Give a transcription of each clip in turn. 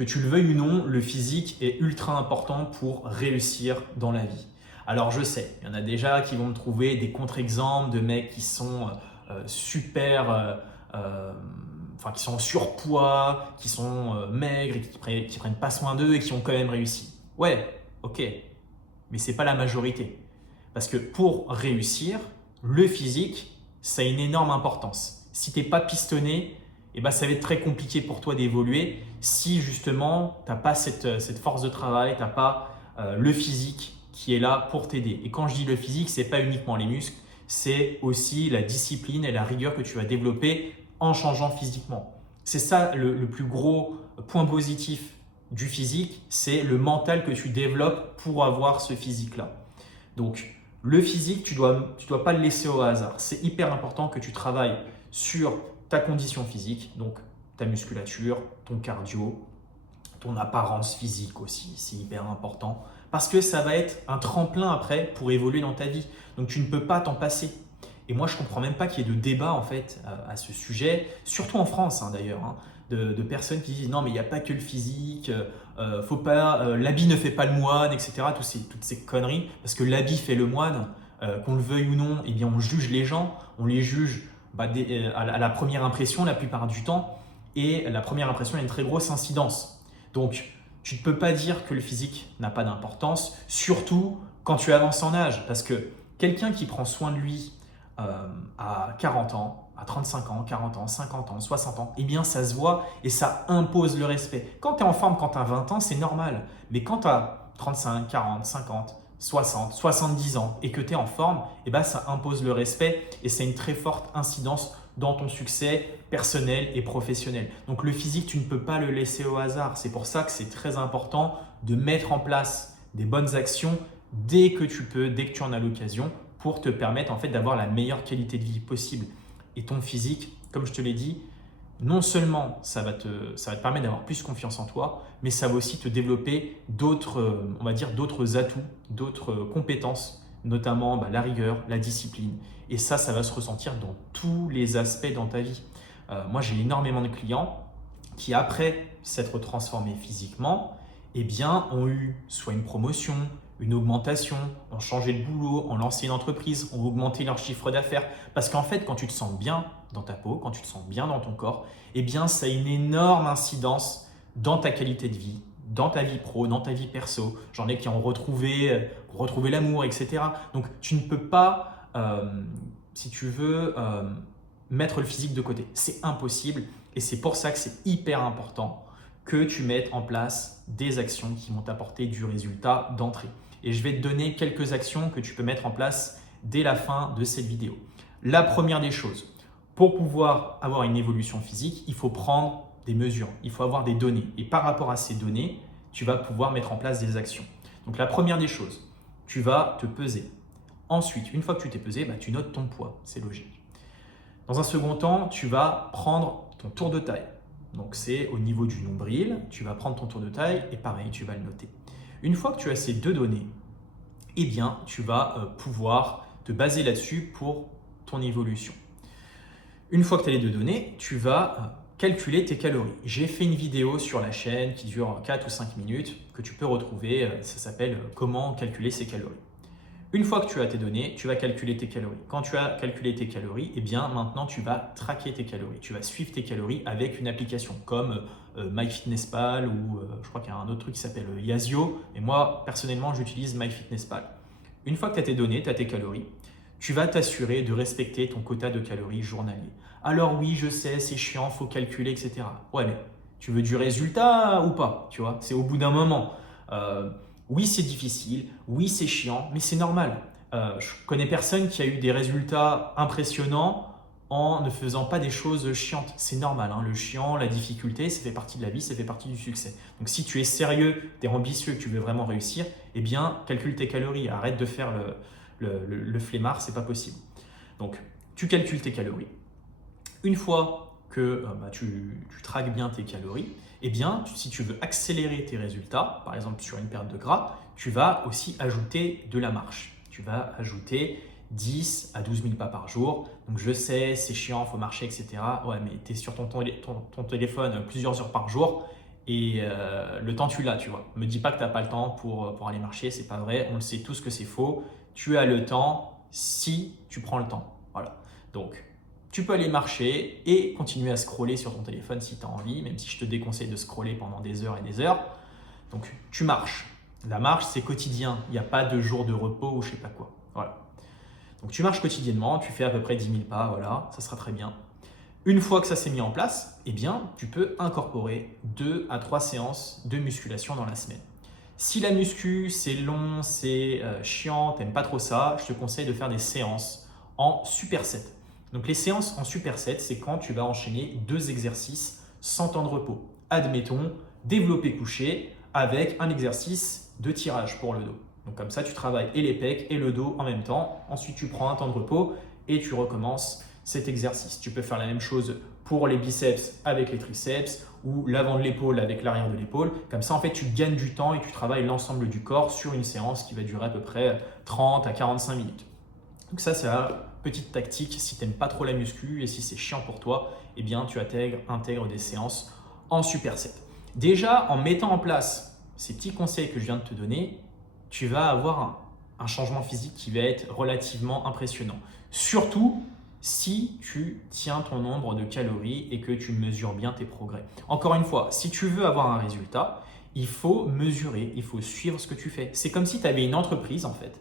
Que tu le veuilles ou non, le physique est ultra important pour réussir dans la vie. Alors je sais, il y en a déjà qui vont me trouver des contre-exemples de mecs qui sont super, qui sont en surpoids, qui sont maigres et qui prennent pas soin d'eux et qui ont quand même réussi. Ouais, ok, mais c'est pas la majorité. Parce que pour réussir, le physique, ça a une énorme importance. Si t'es pas pistonné, eh ben, ça va être très compliqué pour toi d'évoluer si justement tu n'as pas cette force de travail, tu n'as pas le physique qui est là pour t'aider. Et quand je dis le physique, ce n'est pas uniquement les muscles, c'est aussi la discipline et la rigueur que tu vas développer en changeant physiquement. C'est ça le plus gros point positif du physique, c'est le mental que tu développes pour avoir ce physique-là. Donc, le physique, tu dois pas le laisser au hasard. C'est hyper important que tu travailles sur ta condition physique, donc ta musculature, ton cardio, ton apparence physique aussi, c'est hyper important. Parce que ça va être un tremplin après pour évoluer dans ta vie. Donc tu ne peux pas t'en passer. Et moi, je ne comprends même pas qu'il y ait de débat en fait à ce sujet, surtout en France d'ailleurs, de personnes qui disent non mais il n'y a pas que le physique, faut pas, l'habit ne fait pas le moine, etc. Toutes ces conneries, parce que l'habit fait le moine, qu'on le veuille ou non, eh bien on juge les gens, on les juge à la première impression la plupart du temps, et la première impression a une très grosse incidence. Donc tu ne peux pas dire que le physique n'a pas d'importance, surtout quand tu avances en âge, parce que quelqu'un qui prend soin de lui à 40 ans, à 35 ans, 40 ans, 50 ans, 60 ans, eh bien ça se voit et ça impose le respect. Quand tu es en forme, quand tu as 20 ans, c'est normal. Mais quand tu as 35, 40, 50, 60, 70 ans et que tu es en forme, eh bien, ça impose le respect et c'est une très forte incidence dans ton succès personnel et professionnel. Donc le physique, tu ne peux pas le laisser au hasard. C'est pour ça que c'est très important de mettre en place des bonnes actions dès que tu peux, dès que tu en as l'occasion, pour te permettre en fait d'avoir la meilleure qualité de vie possible. Et ton physique, comme je te l'ai dit, non seulement ça va te permettre d'avoir plus confiance en toi, mais ça va aussi te développer d'autres, on va dire, d'autres atouts, d'autres compétences, notamment la rigueur, la discipline. Et ça va se ressentir dans tous les aspects dans ta vie. Moi, j'ai énormément de clients qui, après s'être transformés physiquement, eh bien, ont eu soit une promotion, une augmentation, ont changé de boulot, ont lancé une entreprise, ont augmenté leur chiffre d'affaires. Parce qu'en fait, quand tu te sens bien dans ta peau, quand tu te sens bien dans ton corps, eh bien, ça a une énorme incidence dans ta qualité de vie, dans ta vie pro, dans ta vie perso. J'en ai qui ont retrouvé l'amour, etc. Donc, tu ne peux pas, si tu veux, mettre le physique de côté. C'est impossible et c'est pour ça que c'est hyper important que tu mettes en place des actions qui vont t'apporter du résultat d'entrée. Et je vais te donner quelques actions que tu peux mettre en place dès la fin de cette vidéo. La première des choses, pour pouvoir avoir une évolution physique, il faut prendre des mesures, il faut avoir des données. Et par rapport à ces données, tu vas pouvoir mettre en place des actions. Donc la première des choses, tu vas te peser. Ensuite, une fois que tu t'es pesé, tu notes ton poids, c'est logique. Dans un second temps, tu vas prendre ton tour de taille. Donc c'est au niveau du nombril, tu vas prendre ton tour de taille et pareil, tu vas le noter. Une fois que tu as ces deux données, eh bien, tu vas pouvoir te baser là-dessus pour ton évolution. Une fois que tu as les deux données, tu vas calculer tes calories. J'ai fait une vidéo sur la chaîne qui dure 4 ou 5 minutes que tu peux retrouver, ça s'appelle « Comment calculer ses calories ». Une fois que tu as tes données, tu vas calculer tes calories. Quand tu as calculé tes calories, eh bien maintenant tu vas traquer tes calories. Tu vas suivre tes calories avec une application comme MyFitnessPal ou je crois qu'il y a un autre truc qui s'appelle Yazio. Et moi, personnellement, j'utilise MyFitnessPal. Une fois que tu as tes données, tu as tes calories, tu vas t'assurer de respecter ton quota de calories journalier. Alors oui, je sais, c'est chiant, il faut calculer, etc. Ouais, mais tu veux du résultat ou pas? Tu vois, c'est au bout d'un moment. Oui, c'est difficile, oui, c'est chiant, mais c'est normal. Je connais personne qui a eu des résultats impressionnants en ne faisant pas des choses chiantes. C'est normal, le chiant, la difficulté, ça fait partie de la vie, ça fait partie du succès. Donc si tu es sérieux, tu es ambitieux, que tu veux vraiment réussir, eh bien, calcule tes calories, arrête de faire le flemmard, c'est pas possible. Donc, tu calcules tes calories. Une fois que tu traques bien tes calories, eh bien, si tu veux accélérer tes résultats, par exemple sur une perte de gras, tu vas aussi ajouter de la marche. Tu vas ajouter 10 à 12 000 pas par jour. Donc je sais, c'est chiant, il faut marcher, etc. Ouais, mais tu es sur ton téléphone plusieurs heures par jour et le temps tu l'as, tu vois. Me dis pas que tu n'as pas le temps pour aller marcher, c'est pas vrai, on le sait tous que c'est faux. Tu as le temps si tu prends le temps. Voilà. Donc, tu peux aller marcher et continuer à scroller sur ton téléphone si tu as envie, même si je te déconseille de scroller pendant des heures et des heures. Donc, tu marches. La marche, c'est quotidien. Il n'y a pas de jour de repos ou je sais pas quoi. Voilà. Donc, tu marches quotidiennement, tu fais à peu près 10 000 pas, voilà, ça sera très bien. Une fois que ça s'est mis en place, eh bien, tu peux incorporer 2 à 3 séances de musculation dans la semaine. Si la muscu, c'est long, c'est chiant, t'aimes pas trop ça, je te conseille de faire des séances en superset. Donc les séances en superset, c'est quand tu vas enchaîner 2 exercices sans temps de repos. Admettons, développer couché avec un exercice de tirage pour le dos. Donc comme ça, tu travailles et les pecs et le dos en même temps. Ensuite, tu prends un temps de repos et tu recommences cet exercice. Tu peux faire la même chose pour les biceps avec les triceps ou l'avant de l'épaule avec l'arrière de l'épaule. Comme ça, en fait, tu gagnes du temps et tu travailles l'ensemble du corps sur une séance qui va durer à peu près 30 à 45 minutes. Donc ça, c'est la petite tactique si tu n'aimes pas trop la muscu et si c'est chiant pour toi, eh bien, tu intègres des séances en superset. Déjà, en mettant en place ces petits conseils que je viens de te donner, tu vas avoir un changement physique qui va être relativement impressionnant. Surtout si tu tiens ton nombre de calories et que tu mesures bien tes progrès. Encore une fois, si tu veux avoir un résultat, il faut mesurer, il faut suivre ce que tu fais. C'est comme si tu avais une entreprise en fait.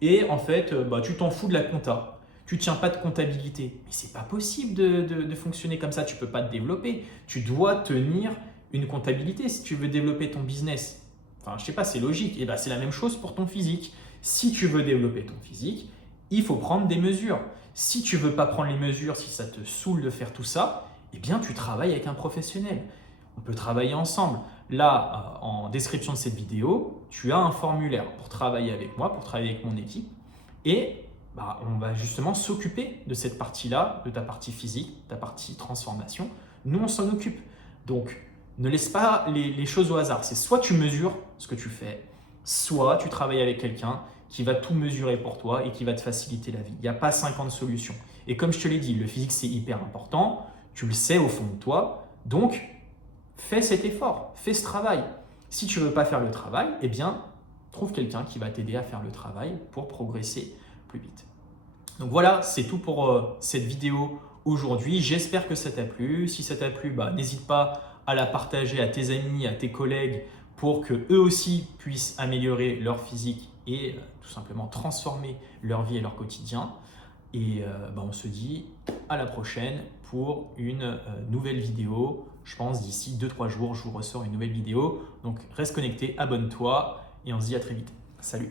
Et en fait, tu t'en fous de la compta. Tu ne tiens pas de comptabilité. Mais ce n'est pas possible de fonctionner comme ça. Tu ne peux pas te développer. Tu dois tenir une comptabilité si tu veux développer ton business. Enfin, je sais pas, c'est logique. Et c'est la même chose pour ton physique. Si tu veux développer ton physique, il faut prendre des mesures. Si tu veux pas prendre les mesures, si ça te saoule de faire tout ça, eh bien, tu travailles avec un professionnel. On peut travailler ensemble. Là, en description de cette vidéo, tu as un formulaire pour travailler avec moi, pour travailler avec mon équipe. Et on va justement s'occuper de cette partie-là, de ta partie physique, ta partie transformation. Nous, on s'en occupe. Donc, ne laisse pas les choses au hasard. C'est soit tu mesures ce que tu fais, soit tu travailles avec quelqu'un qui va tout mesurer pour toi et qui va te faciliter la vie. Il n'y a pas 50 solutions. Et comme je te l'ai dit, le physique, c'est hyper important. Tu le sais au fond de toi. Donc, fais cet effort, fais ce travail. Si tu ne veux pas faire le travail, eh bien, trouve quelqu'un qui va t'aider à faire le travail pour progresser plus vite. Donc voilà, c'est tout pour cette vidéo aujourd'hui. J'espère que ça t'a plu. Si ça t'a plu, n'hésite pas à la partager à tes amis, à tes collègues pour qu'eux aussi puissent améliorer leur physique et tout simplement transformer leur vie et leur quotidien. Et on se dit à la prochaine pour une nouvelle vidéo. Je pense d'ici 2-3 jours, je vous ressors une nouvelle vidéo. Donc reste connecté, abonne-toi et on se dit à très vite. Salut!